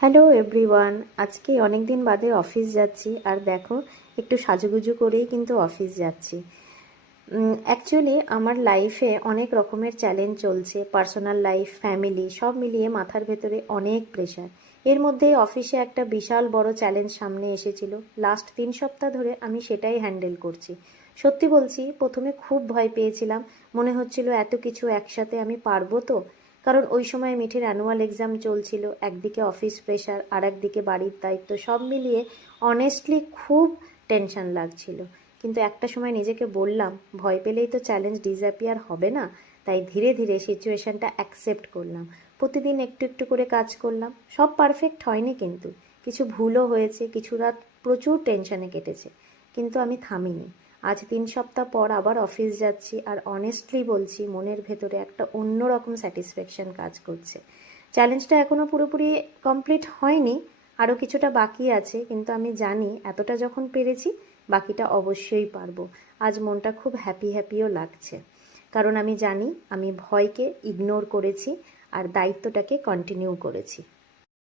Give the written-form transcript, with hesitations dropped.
Hello everyone, আজকে অনেক দিন বাদে অফিস যাচ্ছি। আর দেখো, একটু সাজুগুজু করেই কিন্তু অফিস যাচ্ছি। অ্যাকচুয়ালি আমার লাইফে অনেক রকমের চ্যালেঞ্জ চলছে, পার্সোনাল লাইফ, ফ্যামিলি সব মিলিয়ে মাথার ভেতরে অনেক প্রেশার। এর মধ্যেই অফিসে একটা বিশাল বড় চ্যালেঞ্জ সামনে এসেছিল। লাস্ট 3 সপ্তাহ ধরে আমি সেটাই হ্যান্ডেল করছি। সত্যি বলছি, প্রথমে খুব ভয় পেয়েছিলাম। মনে হচ্ছিল এত কিছু একসাথে আমি পারবো তো। কারণ ওই সময় মিঠির অ্যানুয়াল এক্সাম চলছিল, একদিকে অফিস প্রেশার আর একদিকে বাড়ির দায়িত্ব, সব মিলিয়ে অনেস্টলি খুব টেনশন লাগছিল। কিন্তু একটা সময় নিজেকে বললাম, ভয় পেলেই তো চ্যালেঞ্জ ডিসঅ্যাপিয়ার হবে না। তাই ধীরে ধীরে সিচুয়েশানটা অ্যাকসেপ্ট করলাম। প্রতিদিন একটু একটু করে কাজ করলাম। সব পারফেক্ট হয়নি, কিন্তু কিছু ভুলও হয়েছে, কিছু রাত প্রচুর টেনশনে কেটেছে। কিন্তু আমি থামিনি। আজ 3 সপ্তাহ পর আবার অফিস যাচ্ছি, আর অনেস্টলি বলছি, মনের ভেতরে একটা অন্যরকম স্যাটিসফ্যাকশন কাজ করছে। চ্যালেঞ্জটা এখনও পুরোপুরি কমপ্লিট হয়নি, আরও কিছুটা বাকি আছে, কিন্তু আমি জানি এতটা যখন পেরেছি, বাকিটা অবশ্যই পারবো। আজ মনটা খুব হ্যাপি হ্যাপিও লাগছে, কারণ আমি জানি আমি ভয়কে ইগনোর করেছি আর দায়িত্বটাকে কন্টিনিউ করেছি।